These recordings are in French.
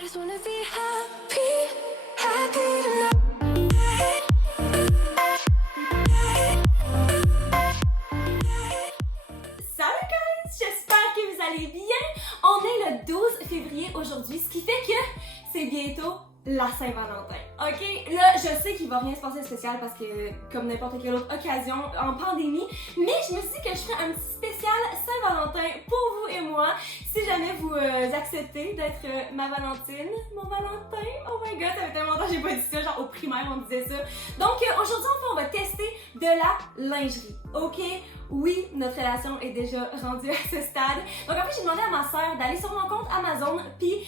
I just wanna be happy, happy tonight. Salut guys, j'espère que vous allez bien. On est le 12 février aujourd'hui, ce qui fait que c'est bientôt la Saint-Valentin. Ok, là je sais qu'il va rien se passer de spécial parce que comme n'importe quelle autre occasion en pandémie, mais je me suis dit que je ferais un petit spécial Saint-Valentin pour vous et moi. Si jamais vous acceptez d'être ma Valentine, mon Valentin, oh my god, ça fait tellement longtemps que j'ai pas dit ça, genre au primaire on disait ça. Donc aujourd'hui en fait on va tester de la lingerie, ok? Oui, notre relation est déjà rendue à ce stade. Donc en fait j'ai demandé à ma sœur d'aller sur mon compte Amazon puis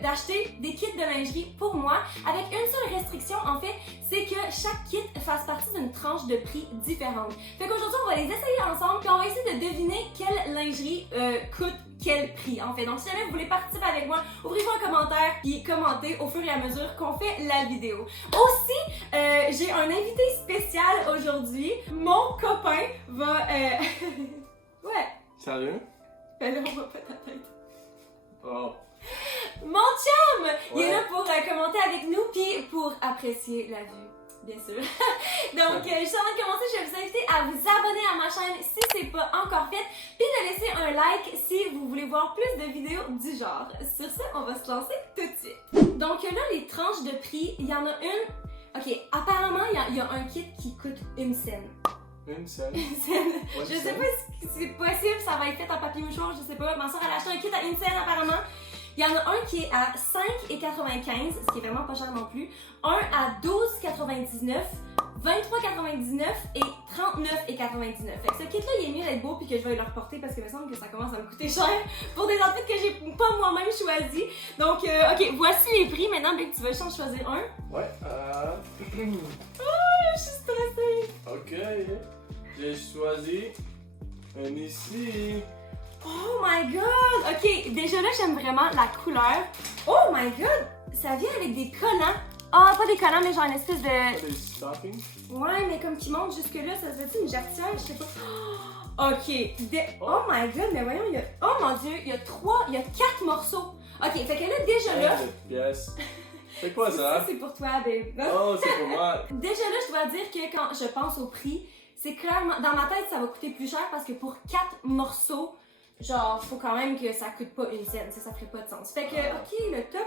d'acheter des kits de lingerie pour moi avec une seule restriction en fait, c'est que chaque kit fasse partie d'une tranche de prix différente. Fait qu'aujourd'hui on va les essayer ensemble puis on va essayer de deviner quelle lingerie coûte quel prix en fait. Donc si jamais vous voulez participer avec moi, ouvrez-vous un commentaire puis commentez au fur et à mesure qu'on fait la vidéo. Aussi, j'ai un invité spécial aujourd'hui. Mon copain va... ouais. Sérieux? Ben là, on voit pas ta tête. Oh. Mon chum! Ouais. Il est là pour commenter avec nous puis pour apprécier la vue. Bien sûr. Donc, juste avant de commencer, je vais vous inviter à vous abonner à ma chaîne si c'est pas encore fait, puis de laisser un like si vous voulez voir plus de vidéos du genre. Sur ce, on va se lancer tout de suite. Donc là, les tranches de prix, il y en a une... Ok, apparemment, il y a un kit qui coûte une scène. Une seule? Une scène. Ouais, Je sais pas si c'est possible, ça va être fait en papier mouchoir, je sais pas. Ma soeur, elle a acheté un kit à une scène apparemment. Il y en a un qui est à 5,95$, ce qui est vraiment pas cher non plus. Un à 12,99$, 23,99$ et 39,99$. Fait que ce kit-là, il est mieux d'être beau puis que je vais le reporter parce qu'il me semble que ça commence à me coûter cher pour des outfits que j'ai pas moi-même choisi. Donc, ok, voici les prix. Maintenant, Big, tu vas juste en choisir un. Ouais, Je suis stressée. ok. J'ai choisi un ici. Oh my god! Ok, déjà là, j'aime vraiment la couleur. Oh my god! Ça vient avec des collants. Ah, pas des collants, mais genre une espèce de... Des stockings. Ouais, mais comme qui monte jusque-là, ça se fait une jarretière? Je sais pas. Ok. Oh my god, mais voyons, il y a... Oh mon dieu, il y a 4 morceaux. Ok, fait que là, déjà là... Pièce. C'est quoi ça? C'est pour toi, babe. Oh, c'est pour moi. Déjà là, je dois dire que quand je pense au prix, c'est clairement... Dans ma tête, ça va coûter plus cher parce que pour 4 morceaux, genre, faut quand même que ça coûte pas une scène, ça ferait pas de sens. Fait que, ok, le top,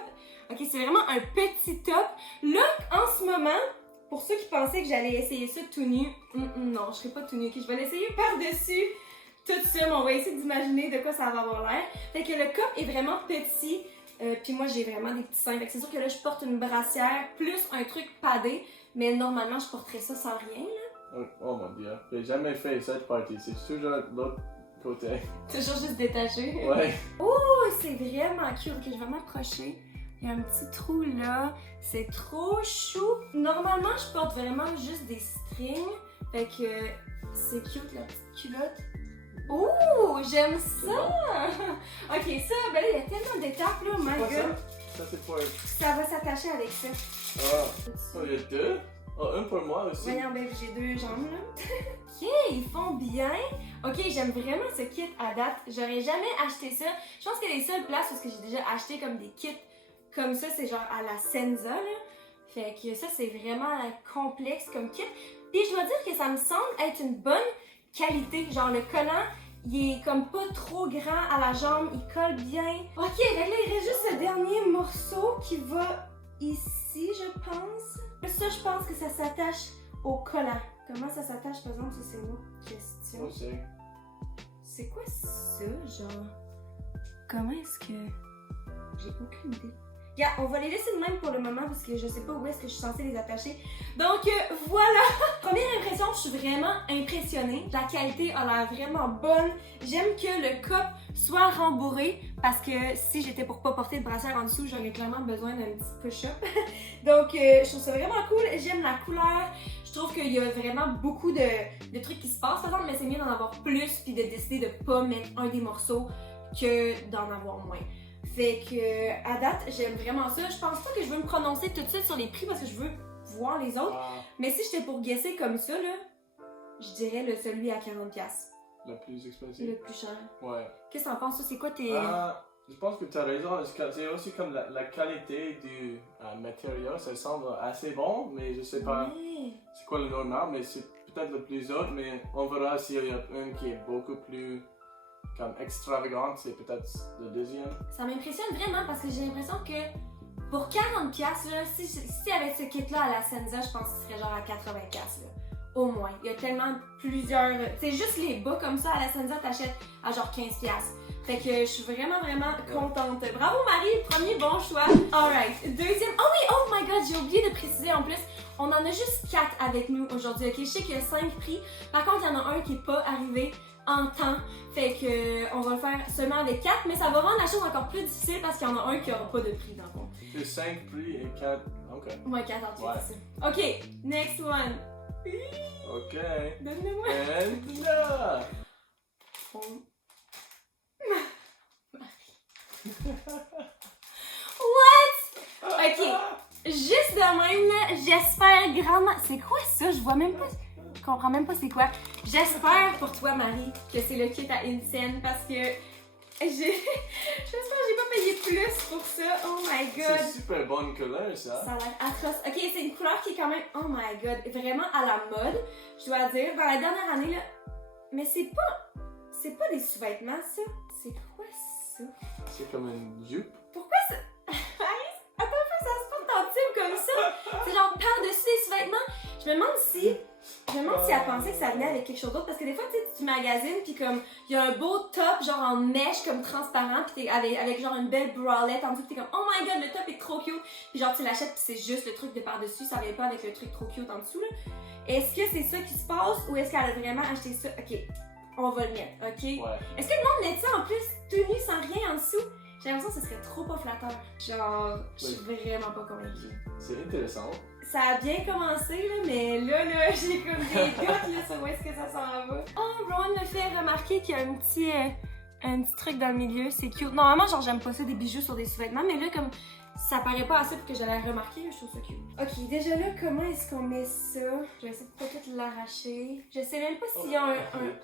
ok, c'est vraiment un petit top. Là, en ce moment, pour ceux qui pensaient que j'allais essayer ça tout nu, non, je serai pas tout nu, ok, je vais l'essayer par-dessus tout ça, mais on va essayer d'imaginer de quoi ça va avoir l'air. Fait que le top est vraiment petit, puis moi j'ai vraiment des petits seins, fait que c'est sûr que là, je porte une brassière plus un truc padé, mais normalement, je porterais ça sans rien, là. Oh mon dieu. J'ai jamais fait cette partie. C'est toujours l'autre côté. Toujours juste détaché. Ouais. Oh, c'est vraiment cute. Ok, je vais m'approcher. Il y a un petit trou là. C'est trop chou. Normalement, je porte vraiment juste des strings. Fait que c'est cute la petite culotte. Oh, j'aime ça. Ok, ça, ben là, il y a tellement d'étapes là. My C'est quoi ça? god. Ça c'est pour... Ça va s'attacher avec ça. Oh, il y a deux? Oh, un pour moi aussi. Voyons, ben j'ai deux jambes là. Ok, ils font bien. Ok, j'aime vraiment ce kit à date. J'aurais jamais acheté ça. Je pense que les seules places où j'ai déjà acheté comme des kits comme ça, c'est genre à la Senza là. Fait que ça, c'est vraiment complexe comme kit. Puis je dois dire que ça me semble être une bonne qualité. Genre le collant, il est comme pas trop grand à la jambe, il colle bien. Ok, donc là, il reste juste ce dernier morceau qui va ici, je pense. Ça, je pense que ça s'attache au collant. Comment ça s'attache, par exemple, ça c'est une autre question. Moi aussi. C'est quoi ça, genre? Comment est-ce que... J'ai aucune idée. Yeah, on va les laisser de même pour le moment parce que je sais pas où est-ce que je suis censée les attacher. Donc voilà! Première impression, je suis vraiment impressionnée. La qualité a l'air vraiment bonne. J'aime que le cup soit rembourré parce que si j'étais pour pas porter de brassière en dessous, j'aurais clairement besoin d'un petit push-up. Donc je trouve ça vraiment cool. J'aime la couleur. Je trouve qu'il y a vraiment beaucoup de trucs qui se passent. Par exemple, mais c'est mieux d'en avoir plus puis de décider de pas mettre un des morceaux que d'en avoir moins. Fait que, à date, j'aime vraiment ça. Je pense pas que je veux me prononcer tout de suite sur les prix parce que je veux voir les autres. Mais si j'étais pour guesser comme ça, là, je dirais celui à 40$. Le plus expensive? Le plus cher. Ouais. Qu'est-ce que t'en penses? C'est quoi tes... Je pense que tu as raison. C'est aussi comme la qualité du matériau. Ça semble assez bon, mais je sais pas Ouais. c'est quoi le normal, mais c'est peut-être le plus haut. Mais on verra s'il y a une qui est beaucoup plus comme extravagante. C'est peut-être le deuxième. Ça m'impressionne vraiment parce que j'ai l'impression que pour 40$, là, si avec ce kit-là à la Senza, je pense que ce serait genre à 80$. Là. Au moins. Il y a tellement plusieurs. C'est juste les bas comme ça à la Senza, t'achètes à genre 15$. Fait que je suis vraiment contente. Bravo Marie, premier bon choix. Alright, deuxième. Oh oui, oh my god, j'ai oublié de préciser en plus. On en a juste 4 avec nous aujourd'hui, ok? Je sais qu'il y a 5 prix. Par contre, il y en a un qui n'est pas arrivé en temps. Fait que on va le faire seulement avec 4, mais ça va rendre la chose encore plus difficile parce qu'il y en a un qui n'aura pas de prix dans le fond. C'est 5 prix et 4. Ok. Ouais, 4 en tout, Ouais. c'est ça. Ok, next one. Ok. Donne-le-moi. And là! What? Ok, juste de même là, j'espère grandement. C'est quoi ça? Je vois même pas. Je comprends même pas c'est quoi. J'espère pour toi, Marie, que c'est le kit à Insane parce que j'espère que j'ai pas payé plus pour ça. Oh my god. C'est super bonne couleur, ça. Ça a l'air atroce. Ok, c'est une couleur qui est quand même, oh my god, vraiment à la mode, je dois dire. Dans la dernière année, là, mais c'est pas des sous-vêtements, ça. C'est quoi ça? C'est comme une jupe. Pourquoi ça? Alice, attends un peu, ça se porte en tube comme ça. C'est genre par-dessus les sous-vêtements. Je me demande si elle pensait que ça venait avec quelque chose d'autre. Parce que des fois, tu sais, tu magasines, puis comme, il y a un beau top, genre en mèche, comme transparent, puis t'es avec genre une belle bralette en dessous, puis t'es comme, oh my god, le top est trop cute. Puis genre, tu l'achètes, puis c'est juste le truc de par-dessus, ça vient pas avec le truc trop cute en dessous, là. Est-ce que c'est ça qui se passe, ou est-ce qu'elle a vraiment acheté ça? Ok, on va le mettre, ok? Ouais. Est-ce que le monde met ça en plus, tenue sans rien en dessous? J'ai l'impression que ce serait trop pas flatteur. Genre, je suis vraiment pas convaincue. C'est intéressant. Ça a bien commencé, là, mais là, j'ai comme des doutes là, sur où est-ce que ça s'en va. Oh, Rowan me fait remarquer qu'il y a un petit truc dans le milieu, c'est cute. Normalement, genre, j'aime pas ça, des bijoux sur des sous-vêtements, mais là, comme ça paraît pas assez pour que je l'aie remarqué, là, je trouve ça cute. Ok, déjà là, comment est-ce qu'on met ça? Je vais essayer de pas tout l'arracher. Je sais même pas s'il y a un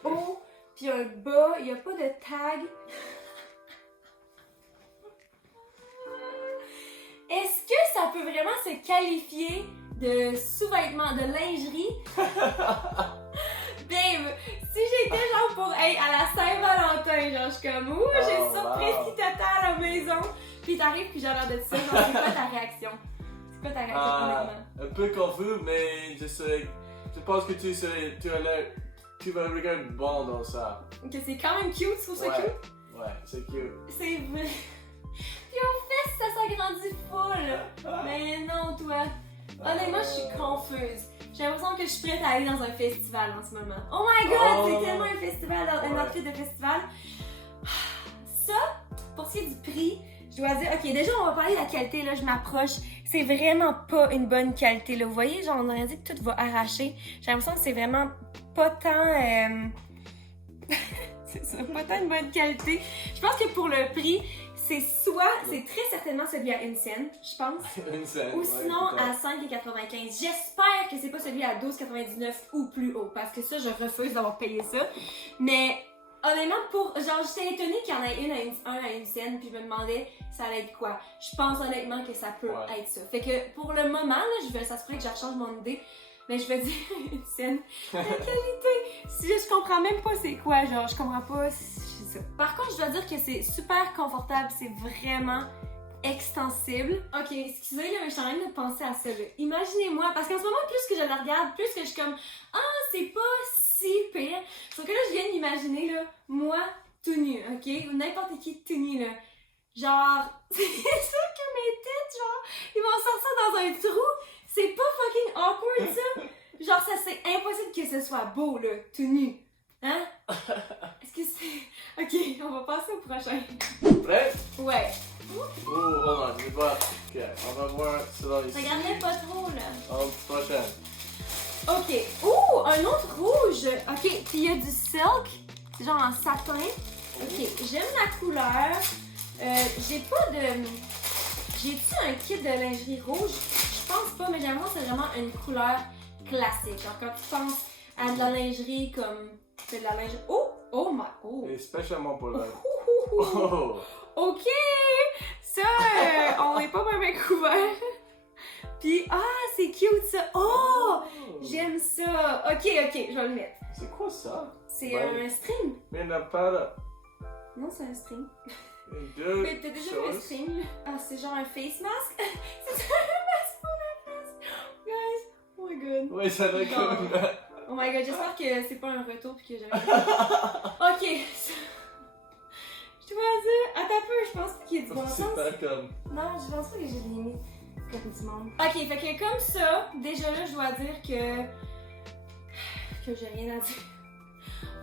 haut puis un bas, il y a pas de tag. Est-ce que ça peut vraiment se qualifier de sous-vêtements, de lingerie? Babe, si j'étais genre pour, hey, à la Saint-Valentin, genre, je suis comme, ouh, j'ai Oh, surprise wow. qui t'attend à la maison. Puis t'arrives, puis j'ai l'air de ça, genre, c'est quoi ta réaction? C'est quoi ta réaction, honnêtement? Un peu confus, mais je pense que tu vas regarder bon dans ça. Que c'est quand même cute, c'est pour ça cute? Ouais, c'est cute. C'est vrai. Puis aux fesses, ça s'agrandit full. Mais non, toi. Honnêtement, je suis confuse. J'ai l'impression que je suis prête à aller dans un festival en ce moment. Oh my god, Oh. c'est tellement un festival, un outfit de festival. Ça, pour ce qui est du prix, je dois dire, ok, déjà on va parler de la qualité, là, je m'approche. C'est vraiment pas une bonne qualité, là. Vous voyez, genre, on aurait dit que tout va arracher. J'ai l'impression que c'est vraiment pas tant... c'est ça, pas tant une bonne qualité. Je pense que pour le prix, c'est très certainement celui à Insane, je pense. Une scène. Ou ouais, sinon peut-être. à 5,95. J'espère que c'est pas celui à 12,99 ou plus haut, parce que ça, je refuse d'avoir payé ça. Mais honnêtement, genre, j'étais étonnée qu'il y en ait un à une scène, puis je me demandais ça allait être quoi. Je pense honnêtement que ça peut Ouais. être ça. Fait que pour le moment, là, ça se pourrait que je rechange mon idée, mais je vais dire une scène. La qualité, si je comprends même pas c'est quoi, genre, je comprends pas, c'est ça. Par contre, je dois dire que c'est super confortable, c'est vraiment extensible. Ok, excusez, là, mais je suis en train de penser à ça, là. Imaginez-moi, parce qu'en ce moment, plus que je la regarde, plus que je suis comme, ah, c'est pas si pire. Sauf que là, je viens d'imaginer, là, moi, tout nu, ok? Ou n'importe qui tout nu, là. Genre, c'est sûr que mes têtes, genre, ils vont sortir dans un trou. C'est pas fucking awkward, ça. Genre, ça, c'est impossible que ce soit beau, là, tout nu. Hein? Est-ce que c'est... Ok, on va passer au prochain. Prêt? Ouais. Oh, hold on, je vais voir. Ok, on va voir cela ici. Regardez pas trop, là. En prochaine. Ok. Ouh, un autre rouge. Ok, puis il y a du silk. C'est genre en satin. Ok, j'aime la couleur. J'ai pas de... J'ai-tu un kit de lingerie rouge? Je pense pas, mais j'aimerais c'est vraiment une couleur classique. Genre quand tu penses à de la lingerie comme... C'est de la lingerie... Oh! Oh my... Oh! Et spécialement pour le... Ouh, ouh, ouh. Oh! OK! Ça, on n'est pas même couvert. Puis, c'est cute ça! Oh! J'aime ça! Ok, je vais le mettre. C'est quoi ça? C'est Ouais. un string. Mais il n'y a pas de... Non, c'est un string. deux Mais t'as déjà vu un choses. string? Ah, c'est genre un face mask? C'est ça un masque pour la face! Guys! Oh my god! Oui, ça va comme... Oh my god, j'espère que c'est pas un retour pis que j'avais. Ok! Je dois dire. Attends un peu, je pense pas qu'il y ait du bon C'est sens. pas comme... Non, je pense pas que j'ai mis comme du monde. Ok, fait que comme ça, déjà là, je dois dire que j'ai rien à dire.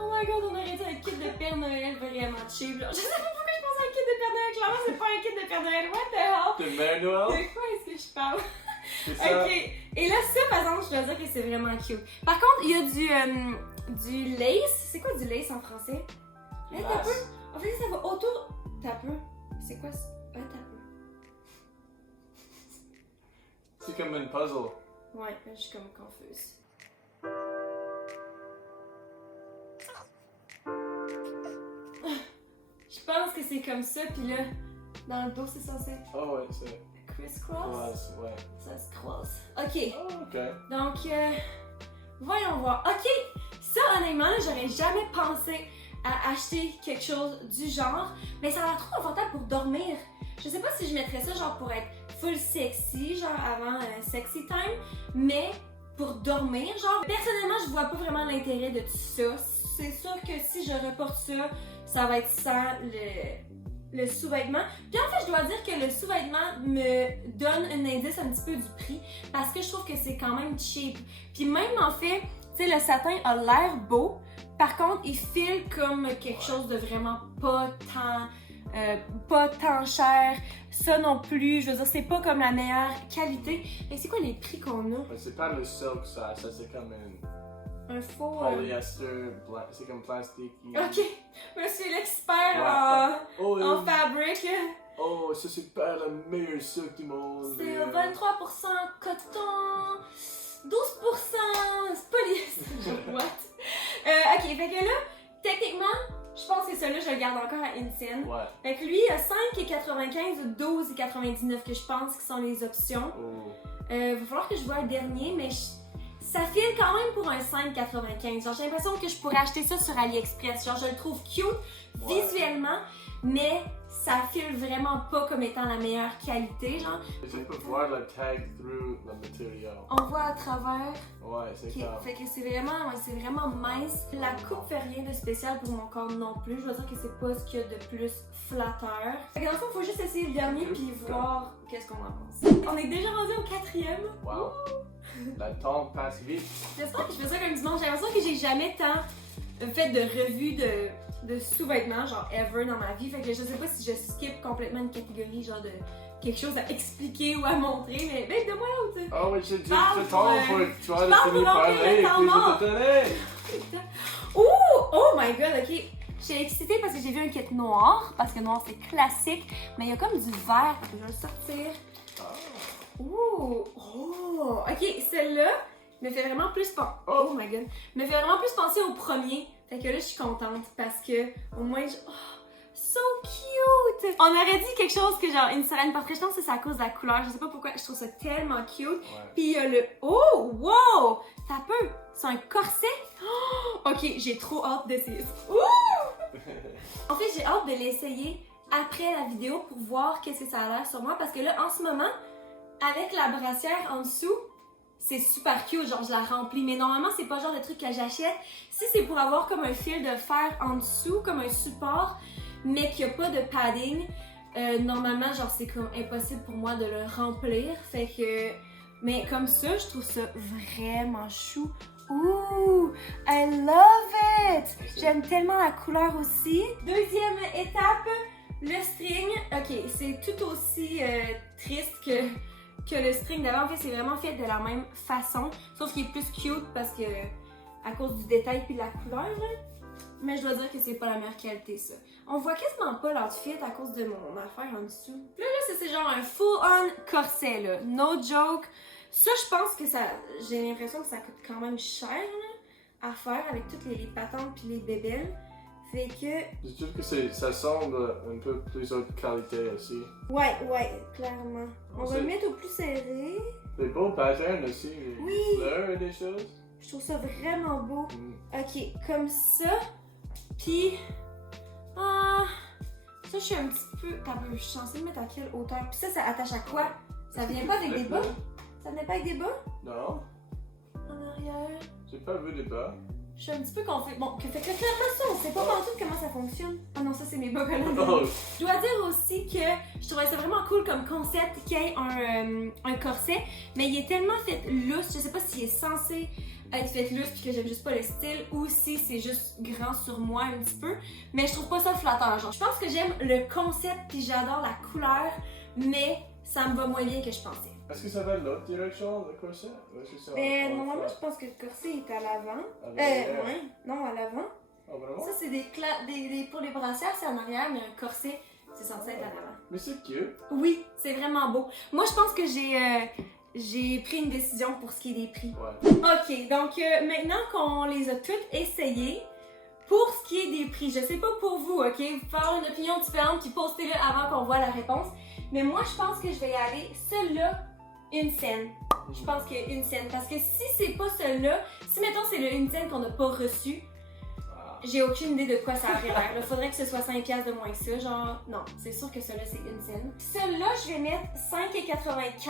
Oh my god, on aurait dit un kit de Père Noël vraiment cheap. Genre, je sais pas pourquoi je pense à un kit de Père Noël. Clairement, c'est pas un kit de Père Noël. What the hell? De Mère Noël? De quoi est-ce que je parle? C'est ça. Ok, et là, ça, par exemple, je dois dire que c'est vraiment cute. Par contre, il y a du lace. C'est quoi du lace en français? Hein, t'as peu? En fait, ça va autour. T'as peu? C'est quoi ça? T'as peu. C'est comme une puzzle. Ouais, je suis comme confuse. Je pense que c'est comme ça, puis là, dans le dos, c'est censé être Oh ouais, c'est... criss-cross. Ouais. Ça se cross. Ok, Oh, ok. donc, voyons voir. Ok, ça, honnêtement, là, j'aurais jamais pensé à acheter quelque chose du genre, mais ça a l'air trop confortable pour dormir. Je sais pas si je mettrais ça genre pour être full sexy, genre avant sexy time, mais pour dormir, genre, personnellement, je vois pas vraiment l'intérêt de tout ça. C'est sûr que si je reporte ça, ça va être sans le sous-vêtement. Puis en fait, je dois dire que le sous-vêtement me donne un indice un petit peu du prix parce que je trouve que c'est quand même cheap. Puis même en fait, tu sais, le satin a l'air beau. Par contre, il file comme quelque chose de vraiment pas tant cher. Ça non plus, je veux dire, c'est pas comme la meilleure qualité. Et c'est quoi les prix qu'on a? Mais c'est pas le silk, ça c'est comme un Un faux... polyester, c'est comme plastique. Ok, monsieur l'expert Oh, en fabrique. oh, ça c'est pas le meilleur silk du monde. C'est 23% coton, 12% polyester. What? Ok, fait que là, techniquement, je pense que celui-là, je le garde encore à Insane. Ouais. Fait que lui, il y a 5,95 ou 12,99 que je pense qui sont les options. Oh. Va falloir que je vois le dernier, mais ça file quand même pour un 5,95. Genre, j'ai l'impression que je pourrais acheter ça sur AliExpress. Genre, je le trouve cute visuellement, mais ça file vraiment pas comme étant la meilleure qualité, genre. Je peux voir le tag through le matériel. On voit à travers. Ouais, c'est Ok, comme... fait que c'est vraiment mince. La coupe fait rien de spécial pour mon corps non plus. Je veux dire que c'est pas ce qu'il y a de plus flatteur. Fait que dans le fond, faut juste essayer le dernier puis voir qu'est-ce qu'on en pense. On est déjà rendu au 4e. Wow. Le temps passe vite. J'espère que je fais ça comme dimanche. J'ai l'impression que j'ai jamais tant fait de revues de sous-vêtements, genre ever dans ma vie. Fait que je sais pas si je skip complètement une catégorie, genre de quelque chose à expliquer ou à montrer, mais ben, de moi l'autre. Oh, oui, je Parle t'attends pour, pour toi de parle finir pour par remplir parler le et temps puis mort. je te donner. Oh my god, ok. Je suis excitée parce que j'ai vu un kit noir, parce que noir c'est classique, mais il y a comme du vert, fait que je vais le sortir. Ouh, oh, ok, celle-là me fait vraiment plus penser. Oh my god, me fait vraiment plus penser au premier. Fait que là, je suis contente parce que au moins, oh, so cute! On aurait dit quelque chose que genre une sirène portrait, je pense que c'est à cause de la couleur. Je sais pas pourquoi, je trouve ça tellement cute. Ouais. Puis il y a le. Oh, wow! Ça peut! C'est un corset? Oh, ok, j'ai trop hâte d'essayer ça. Ouh! En fait, j'ai hâte de l'essayer après la vidéo pour voir qu'est-ce que ça a l'air sur moi parce que là, en ce moment, avec la brassière en dessous, c'est super cute, genre je la remplis. Mais normalement, c'est pas le genre de truc que j'achète. Si c'est pour avoir comme un fil de fer en dessous, comme un support, mais qu'il n'y a pas de padding, normalement, genre c'est comme impossible pour moi de le remplir. Fait que. Mais comme ça, je trouve ça vraiment chou. Ouh! I love it! J'aime tellement la couleur aussi. Deuxième étape, le string. Ok, c'est tout aussi triste que le string d'avant. En fait, c'est vraiment fait de la même façon. Sauf qu'il est plus cute parce que à cause du détail puis de la couleur. Là. Mais je dois dire que c'est pas la meilleure qualité, ça. On voit quasiment pas l'outfit à cause de mon affaire en dessous. Là, c'est genre un full-on corset, là. No joke. Ça, je pense que ça... J'ai l'impression que ça coûte quand même cher, là, à faire avec toutes les patentes puis les bébelles. Fait que... Je trouve que ça semble un peu plus haute qualité aussi. Ouais, clairement. On va le mettre au plus serré. Des beaux patterns aussi, les Oui. fleurs et des choses. Je trouve ça vraiment beau. Mm. Ok, comme ça. Puis... Ah... Ça, je suis un petit peu... Je suis censée le mettre à quelle hauteur? Puis ça attache à quoi? Ça vient pas avec des bas? Ça venait pas avec des bas? Non, En arrière... j'ai pas vu des bas. Je suis un petit peu confuse. Bon, fait que clairement ça, on sait pas du tout comment ça fonctionne. Ah non, ça c'est mes bas collants. Oh, Je dois dire aussi que je trouvais ça vraiment cool comme concept qu'il y ait un corset, mais il est tellement fait lousse, je sais pas s'il est censé être fait lousse puis que j'aime juste pas le style ou si c'est juste grand sur moi un petit peu, mais je trouve pas ça flatteur. Genre, je pense que j'aime le concept puis j'adore la couleur, mais ça me va moins bien que je pensais. est-ce que ça va de l'autre direction, le corset? Ou est-ce que c'est en Normalement, flat? je pense que le corset est à l'avant. À l'arrière? Ouais, non, à l'avant. Ah, vraiment? Ça, c'est pour les brassières, c'est en arrière, mais un corset, c'est censé être à l'avant. Mais c'est cute. Oui, c'est vraiment beau. Moi, je pense que j'ai pris une décision pour ce qui est des prix. Ouais. Ok, donc maintenant qu'on les a toutes essayées, pour ce qui est des prix, je sais pas pour vous, ok? Vous pouvez avoir une opinion différente puis postez-le avant qu'on voit la réponse. Mais moi, je pense que je vais y aller celui-là, une scène. Je pense que une scène. Parce que si c'est pas celui-là, si mettons c'est le une scène qu'on n'a pas reçu, Ah. j'ai aucune idée de quoi ça aurait l'air. Il faudrait que ce soit 5$ de moins que ça. Genre, non, c'est sûr que celui-là c'est une scène. Celui-là, je vais mettre 5,95$,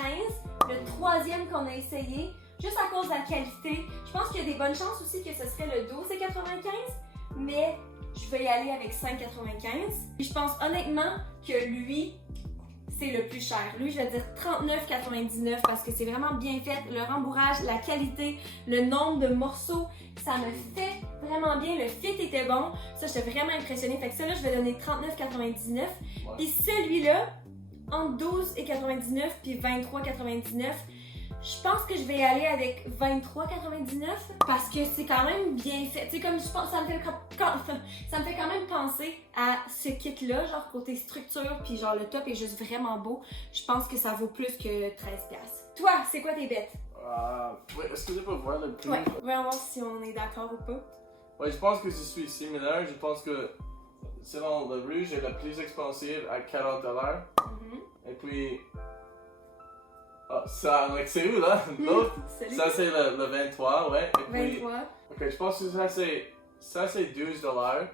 le troisième qu'on a essayé, juste à cause de la qualité. Je pense qu'il y a des bonnes chances aussi que ce serait le 12,95$, mais je vais y aller avec 5,95$. Puis je pense honnêtement que lui, c'est le plus cher. Lui, je vais dire 39,99$ parce que c'est vraiment bien fait. Le rembourrage, la qualité, le nombre de morceaux, ça me fait vraiment bien. Le fit était bon. Ça, j'étais vraiment impressionnée. Fait que ça, là, je vais donner 39,99$. Ouais. Puis celui-là, entre 12,99$ puis 23,99$, je pense que je vais y aller avec 23,99$ parce que c'est quand même bien fait. Tu sais, comme je pense, ça me fait quand même penser à ce kit-là, genre côté structure, puis genre le top est juste vraiment beau. Je pense que ça vaut plus que 13$. Toi, c'est quoi tes bêtes? Ouais, est-ce que je peux voir le prix? Ouais, on va voir si on est d'accord ou pas. Ouais, je pense que je suis similaire. Je pense que selon le rouge est le plus expensive à 40$. Et puis. Ah, ça, like, c'est où là? L'autre? Salut. Ça c'est le 23, ouais. Et puis. 23. Ok, je pense que ça c'est 12$. 12$,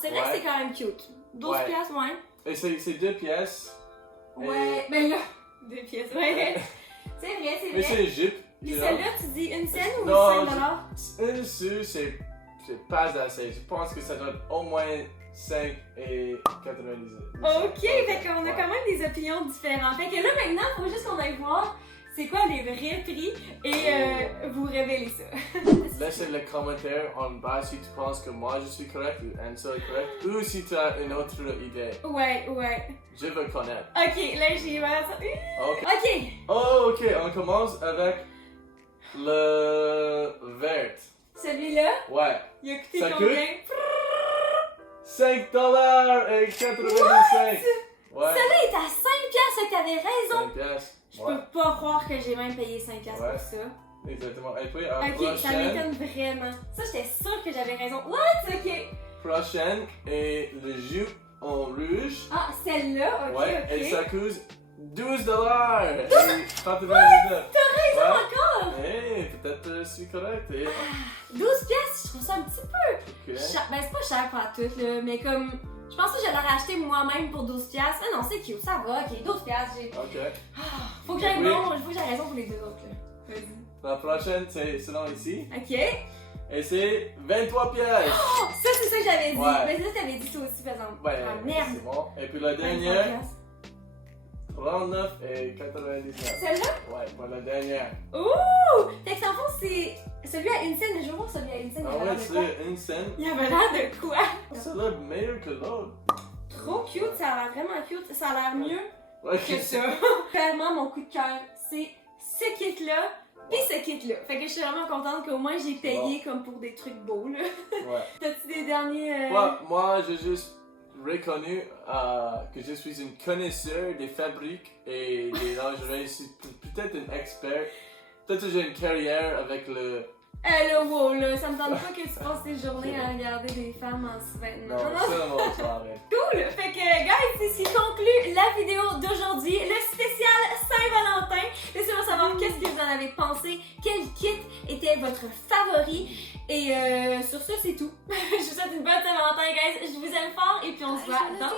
c'est vrai que Ouais. c'est quand même cute. 12$, Ouais. ouais. Et c'est 2 pièces. Ouais, ben là, 2 pièces, ouais. C'est vrai, c'est Mais vrai. c'est une jupe. Puis you know. celle-là, tu dis une scène ou Non, 5$? Un dessus, c'est pas assez. Je pense que ça doit être au moins 5 et 99. Ok, fait qu'on a quand même des opinions différentes. Fait que là, maintenant, il faut juste qu'on aille voir c'est quoi les vrais prix et vous révéler ça. Laissez le commentaire en bas si tu penses que moi je suis correct ou Ansel est correct ou si tu as une autre idée. Ouais. Je veux connaître. Ok, là, j'ai mal ça. Ok. Ok, Oh, ok, on commence avec le vert. celui-là, Ouais. il a coûté Ça combien? 5,85$. Ouais. Celui-là est à 5$, fait que t'avais raison. 5 piastres. Je Ouais, peux pas croire que j'ai même payé 5$ Ouais. pour ça. exactement. Et puis, Ok, ça prochaine, m'étonne vraiment. Ça, j'étais sûre que j'avais raison. What? Ok. prochaine est le jupe en rouge. Ah, celle-là, ok, Ouais, ok. et ça coûte 12$. Et 99. T'as raison Ouais. encore! Hey, peut-être je suis correct. Et... 12$, je trouve ça un petit peu Ok. Ben, c'est pas cher pour la toute, là, mais comme. Je pense que je l'aurais acheté moi-même pour 12$. Mais non, c'est cute, ça va, ok, 12$. Ok. Faut que j'aille Oui. bon, faut que j'aie raison pour les deux autres, là. Vas-y. La prochaine, c'est selon ici. Ok. Et c'est 23 pièces. Oh, ça, c'est ça que j'avais dit. Ouais. Mais ça, t'avais dit ça aussi, par exemple. Ouais, Ah, merde. c'est bon. Et puis la 23$. dernière, 39 et 99. Celle-là? Ouais, pour la dernière. Ouh! Fait que, en fond, c'est. Celui à une scène, je veux voir celui à une scène. Ah il avait ouais, l'air de quoi? c'est une scène. Il avait l'air de quoi? Ça a l'air meilleur que l'autre. Trop cute, ça a l'air vraiment cute. Ça a l'air mieux Ouais, que ça. Clairement, mon coup de cœur, c'est ce kit-là, pis ce kit-là. Fait que je suis vraiment contente qu'au moins j'ai payé comme pour des trucs beaux, là. Ouais. T'as-tu des derniers. Moi, j'ai juste reconnu que je suis une connaisseur des fabriques et des lingeries. Je suis peut-être un expert. Peut-être que j'ai une carrière avec Là, wow, là, ça me tente pas que tu passes tes journées à regarder des femmes en sous-vêtements. Non, ça, non, ça arrête. Cool! Fait que, guys, c'est ce qui conclut la vidéo d'aujourd'hui, le spécial Saint-Valentin. Laissez-moi savoir qu'est-ce que vous en avez pensé, quel kit était votre favori. Et sur ça, c'est tout. Je vous souhaite une bonne Saint-Valentin, guys. Je vous aime fort et puis on se voit dans